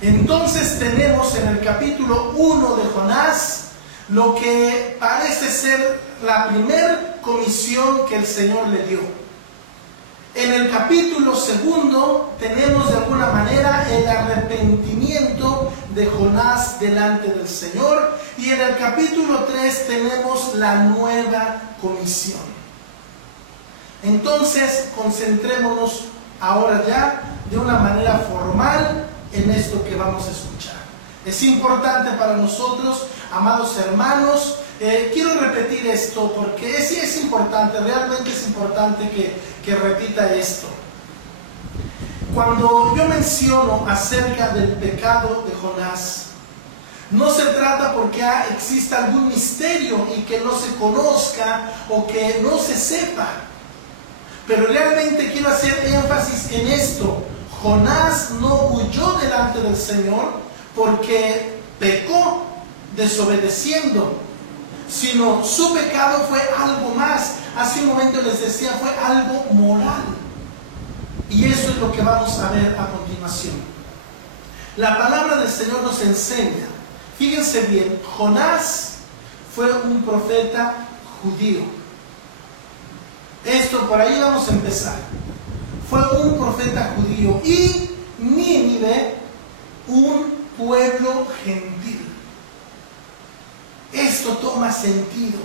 Entonces tenemos en el capítulo 1 de Jonás lo que parece ser la primera comisión que el Señor le dio. En el capítulo 2 tenemos de alguna manera el arrepentimiento de Jonás delante del Señor, y en el capítulo 3 tenemos la nueva comisión. Entonces concentrémonos ahora ya de una manera formal en esto que vamos a escuchar. Es importante para nosotros, amados hermanos, quiero repetir esto porque sí es importante, realmente es importante que repita esto. Cuando yo menciono acerca del pecado de Jonás, no se trata porque exista algún misterio y que no se conozca o que no se sepa, pero realmente quiero hacer énfasis en esto. Jonás no huyó delante del Señor porque pecó desobedeciendo, sino su pecado fue algo más. Hace un momento les decía, fue algo moral. Y eso es lo que vamos a ver a continuación. La palabra del Señor nos enseña, fíjense bien, Jonás fue un profeta judío. Esto, por ahí vamos a empezar. Fue un profeta judío, y Nínive un pueblo gentil. Esto toma sentido.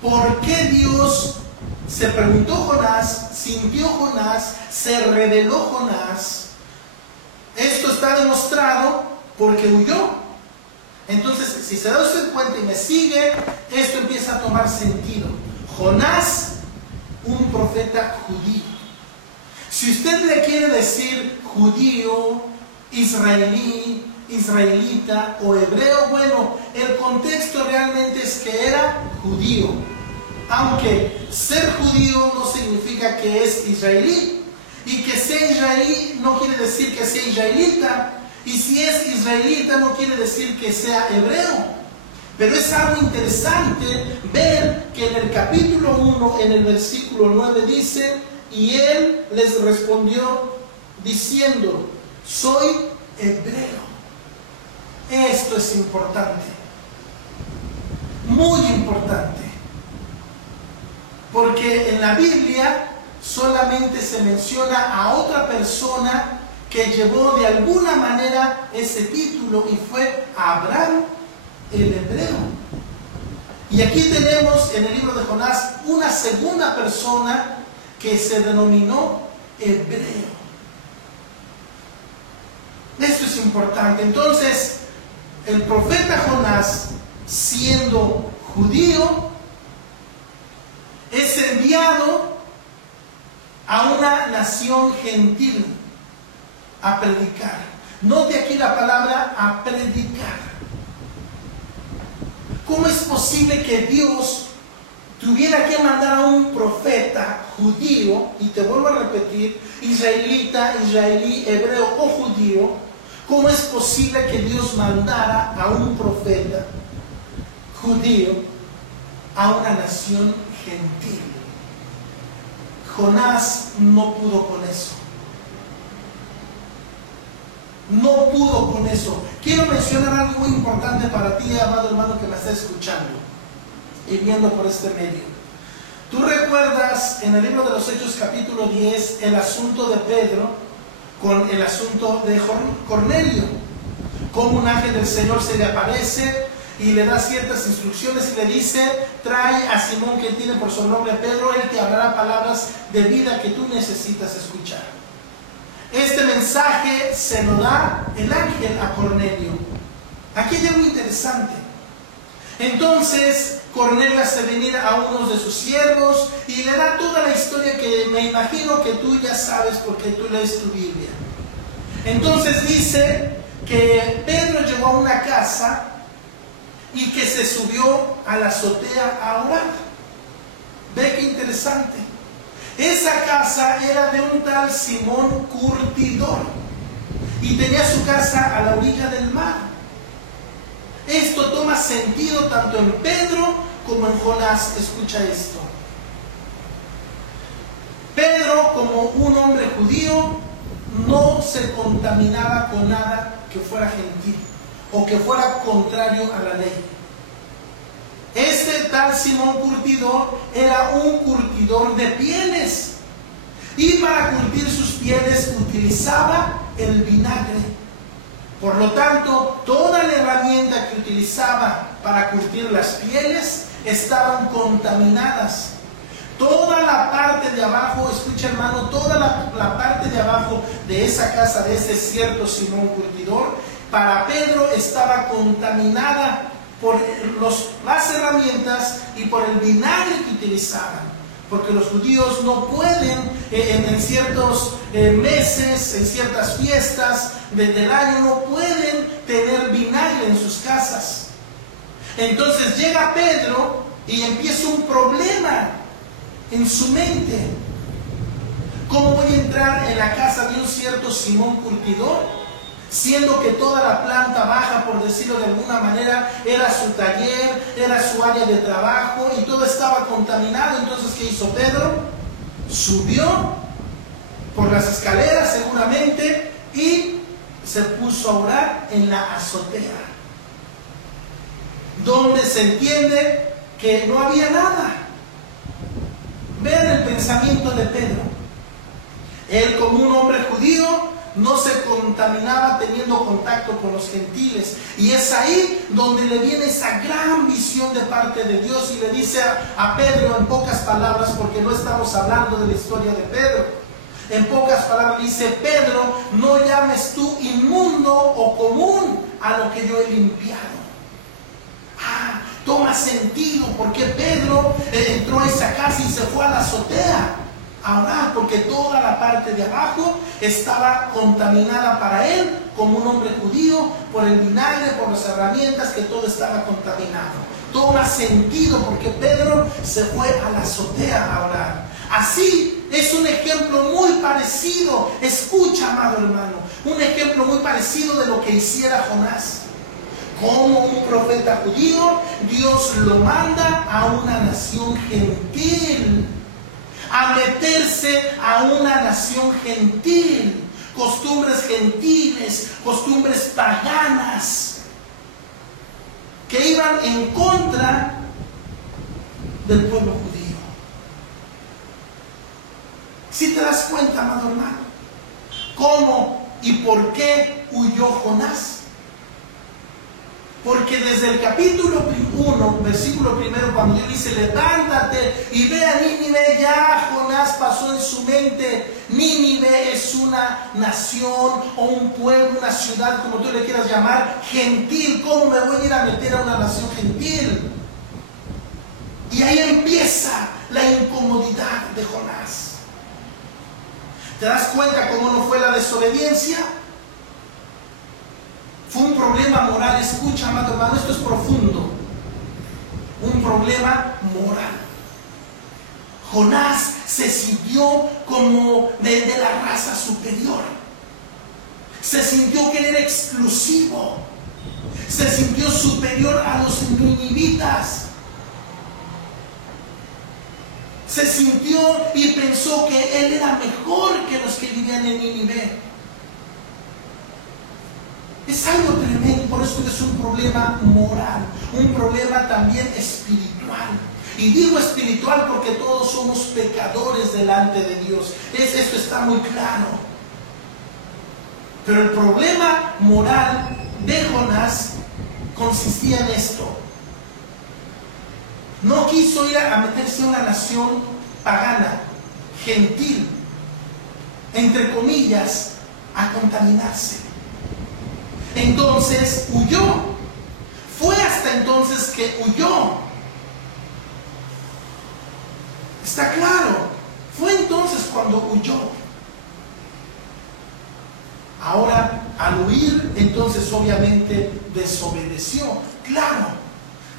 ¿Por qué Dios, se preguntó Jonás, sintió Jonás, se reveló Jonás? Esto está demostrado porque huyó. Entonces, si se da usted cuenta y me sigue, esto empieza a tomar sentido. Jonás, un profeta judío. Si usted le quiere decir judío, israelí, israelita o hebreo, bueno, el contexto realmente es que era judío. Aunque ser judío no significa que es israelí, y que sea israelí no quiere decir que sea israelita, y si es israelita no quiere decir que sea hebreo. Pero es algo interesante ver que en el capítulo 1, en el versículo 9 dice: y él les respondió diciendo, soy hebreo. Esto es importante, muy importante, porque en la Biblia solamente se menciona a otra persona que llevó de alguna manera ese título, y fue Abraham, el hebreo. Y aquí tenemos en el libro de Jonás una segunda persona que se denominó hebreo. Esto es importante. Entonces, el profeta Jonás, siendo judío, es enviado a una nación gentil a predicar. Note aquí la palabra a predicar. ¿Cómo es posible que Dios tuviera que mandar a un profeta judío, y te vuelvo a repetir, israelita, israelí, hebreo o judío? ¿Cómo es posible que Dios mandara a un profeta judío a una nación gentil? Jonás no pudo con eso. No pudo con eso. Quiero mencionar algo muy importante para ti, amado hermano que me está escuchando y viendo por este medio. Tú recuerdas en el libro de los Hechos capítulo 10 el asunto de Pedro con el asunto de Cornelio, como un ángel del Señor se le aparece y le da ciertas instrucciones y le dice: trae a Simón, que tiene por sobrenombre Pedro, él te hablará palabras de vida que tú necesitas escuchar. Este mensaje se lo da el ángel a Cornelio. Aquí hay algo interesante. Entonces Cornelio hace venir a unos de sus siervos y le da toda la historia que me imagino que tú ya sabes porque tú lees tu Biblia. Entonces dice que Pedro llegó a una casa y que se subió a la azotea a orar. Ve qué interesante. Esa casa era de un tal Simón Curtidor y tenía su casa a la orilla del mar. Esto toma sentido tanto en Pedro como en Jonás. Escucha esto. Pedro, como un hombre judío, no se contaminaba con nada que fuera gentil o que fuera contrario a la ley. Este tal Simón curtidor era un curtidor de pieles, y para curtir sus pieles utilizaba el vinagre. Por lo tanto, toda la herramienta que utilizaba para curtir las pieles estaban contaminadas. Toda la parte de abajo, escucha hermano, toda la parte de abajo de esa casa, de ese cierto Simón curtidor, para Pedro estaba contaminada por las herramientas y por el vinagre que utilizaban. Porque los judíos no pueden en ciertos meses, en ciertas fiestas del año, no pueden tener vinagre en sus casas. Entonces llega Pedro y empieza un problema en su mente. ¿Cómo voy a entrar en la casa de un cierto Simón curtidor? Siendo que toda la planta baja, por decirlo de alguna manera, era su taller, era su área de trabajo y todo estaba contaminado. Entonces, ¿qué hizo Pedro? Subió por las escaleras seguramente y se puso a orar en la azotea, donde se entiende que no había nada. Vean el pensamiento de Pedro. Él, como un hombre judío, no se contaminaba teniendo contacto con los gentiles. Y es ahí donde le viene esa gran visión de parte de Dios y le dice a Pedro, en pocas palabras, porque no estamos hablando de la historia de Pedro, en pocas palabras dice: Pedro, no llames tú inmundo o común a lo que yo he limpiado. Toma sentido porque Pedro entró a esa casa y se fue a la azotea a orar, porque toda la parte de abajo estaba contaminada para él, como un hombre judío, por el vinagre, por las herramientas, que todo estaba contaminado. Toma sentido porque Pedro se fue a la azotea a orar. Así es un ejemplo muy parecido, escucha, amado hermano, un ejemplo muy parecido de lo que hiciera Jonás. Como un profeta judío, Dios lo manda a una nación gentil, a meterse a una nación gentil, costumbres gentiles, costumbres paganas, que iban en contra del pueblo judío. Si te das cuenta, amado hermano, cómo y por qué huyó Jonás. Porque desde el capítulo 1, versículo 1, cuando Dios dice: levántate y ve a Nínive, ya Jonás pasó en su mente. Nínive es una nación o un pueblo, una ciudad, como tú le quieras llamar, gentil. ¿Cómo me voy a ir a meter a una nación gentil? Y ahí empieza la incomodidad de Jonás. ¿Te das cuenta cómo no fue la desobediencia? Fue un problema moral. Escucha, amado hermano, esto es profundo. Un problema moral. Jonás se sintió como de la raza superior. Se sintió que él era exclusivo. Se sintió superior a los ninivitas. Se sintió y pensó que él era mejor que los que vivían en Nínive. Es algo tremendo, por eso es un problema moral, un problema también espiritual. Y digo espiritual porque todos somos pecadores delante de Dios. Esto está muy claro. Pero el problema moral de Jonás consistía en esto. No quiso ir a meterse a una nación pagana, gentil, entre comillas, a contaminarse. Entonces huyó. Fue hasta entonces que huyó. Está claro. Fue entonces cuando huyó. Ahora, al huir, entonces obviamente desobedeció. Claro.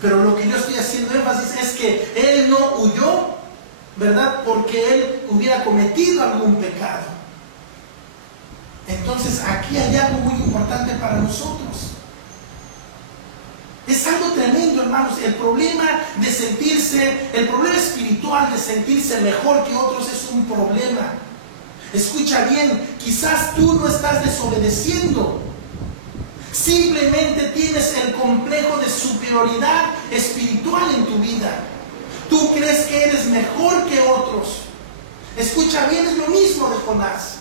Pero lo que yo estoy haciendo énfasis es que él no huyó, ¿verdad? Porque él hubiera cometido algún pecado. Entonces aquí hay algo muy importante para nosotros. Es algo tremendo, hermanos. El problema de sentirse, el problema espiritual de sentirse mejor que otros es un problema. Escucha bien, quizás tú no estás desobedeciendo. Simplemente tienes el complejo de superioridad espiritual en tu vida. Tú crees que eres mejor que otros. Escucha bien, es lo mismo de Jonás.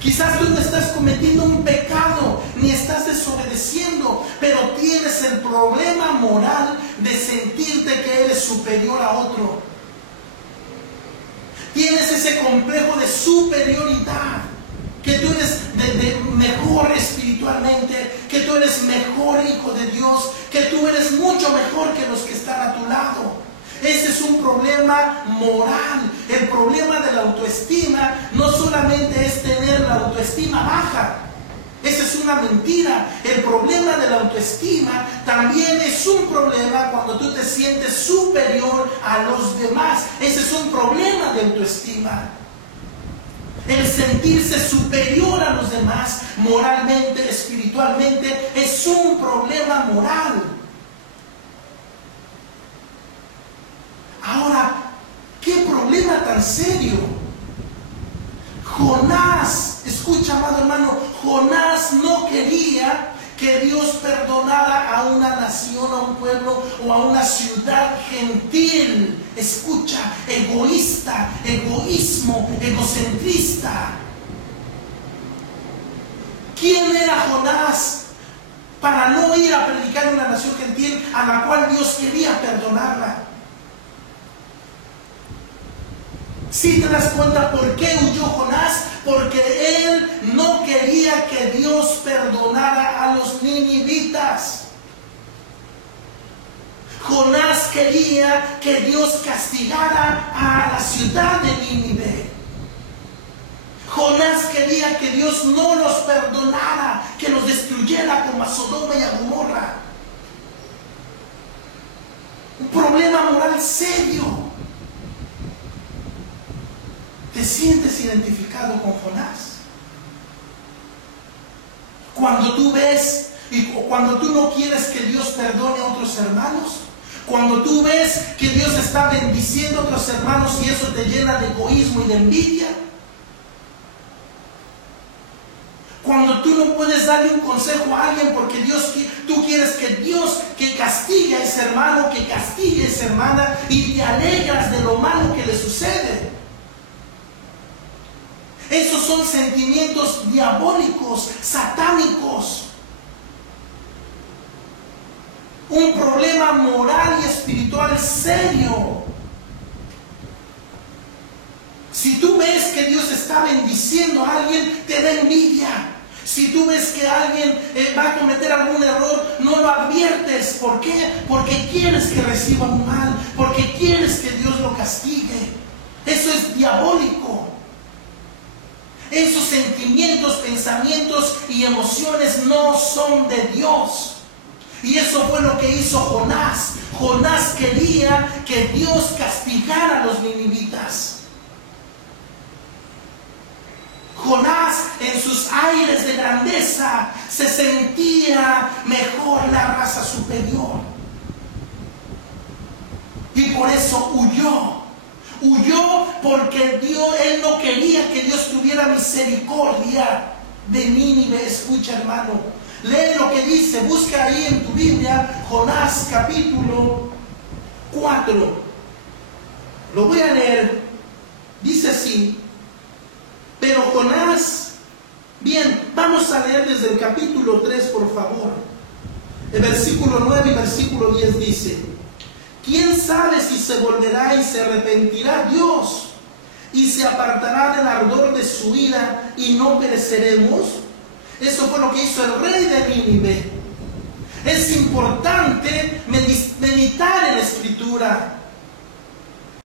Quizás tú no estás cometiendo un pecado, ni estás desobedeciendo, pero tienes el problema moral de sentirte que eres superior a otro. Tienes ese complejo de superioridad, que tú eres mejor espiritualmente, que tú eres mejor hijo de Dios, que tú eres mucho mejor que los que están a tu lado. Ese es un problema moral. El problema de la autoestima no solamente es tener la autoestima baja. Esa es una mentira. El problema de la autoestima también es un problema cuando tú te sientes superior a los demás. Ese es un problema de autoestima. El sentirse superior a los demás, moralmente, espiritualmente, es un problema moral. Ahora, ¿qué problema tan serio? Jonás, escucha, amado hermano, Jonás no quería que Dios perdonara a una nación, a un pueblo o a una ciudad gentil. Escucha, egoísta, egoísmo, egocentrista. ¿Quién era Jonás para no ir a predicar en una nación gentil a la cual Dios quería perdonarla? Si te das cuenta por qué huyó Jonás, porque él no quería que Dios perdonara a los ninivitas. Jonás quería que Dios castigara a la ciudad de Nínive. Jonás quería que Dios no los perdonara, que los destruyera como a Sodoma y a Gomorra. Un problema moral serio. ¿Te sientes identificado con Jonás? Cuando tú ves y cuando tú no quieres que Dios perdone a otros hermanos, cuando tú ves que Dios está bendiciendo a otros hermanos y eso te llena de egoísmo y de envidia, cuando tú no puedes darle un consejo a alguien porque tú quieres que Dios que castigue a ese hermano, que castigue a esa hermana y te alegras de lo malo que le sucede. Esos son sentimientos diabólicos, satánicos. Un problema moral y espiritual serio. Si tú ves que Dios está bendiciendo a alguien, te da envidia. Si tú ves que alguien va a cometer algún error, no lo adviertes. ¿Por qué? Porque quieres que reciba un mal, porque quieres que Dios lo castigue. Eso es diabólico. Esos sentimientos, pensamientos y emociones no son de Dios. Y eso fue lo que hizo Jonás. Jonás quería que Dios castigara a los ninivitas. Jonás, en sus aires de grandeza, se sentía mejor, la raza superior. Y por eso huyó. Huyó porque él no quería que Dios tuviera misericordia de Nínive. Escucha, hermano, lee lo que dice, busca ahí en tu Biblia, Jonás capítulo 4. Lo voy a leer. Dice así: pero Jonás, bien, vamos a leer desde el capítulo 3, por favor. El versículo 9 y versículo 10 dice: ¿quién sabe si se volverá y se arrepentirá Dios y se apartará del ardor de su ira y no pereceremos? Eso fue lo que hizo el rey de Nínive. Es importante meditar en la Escritura.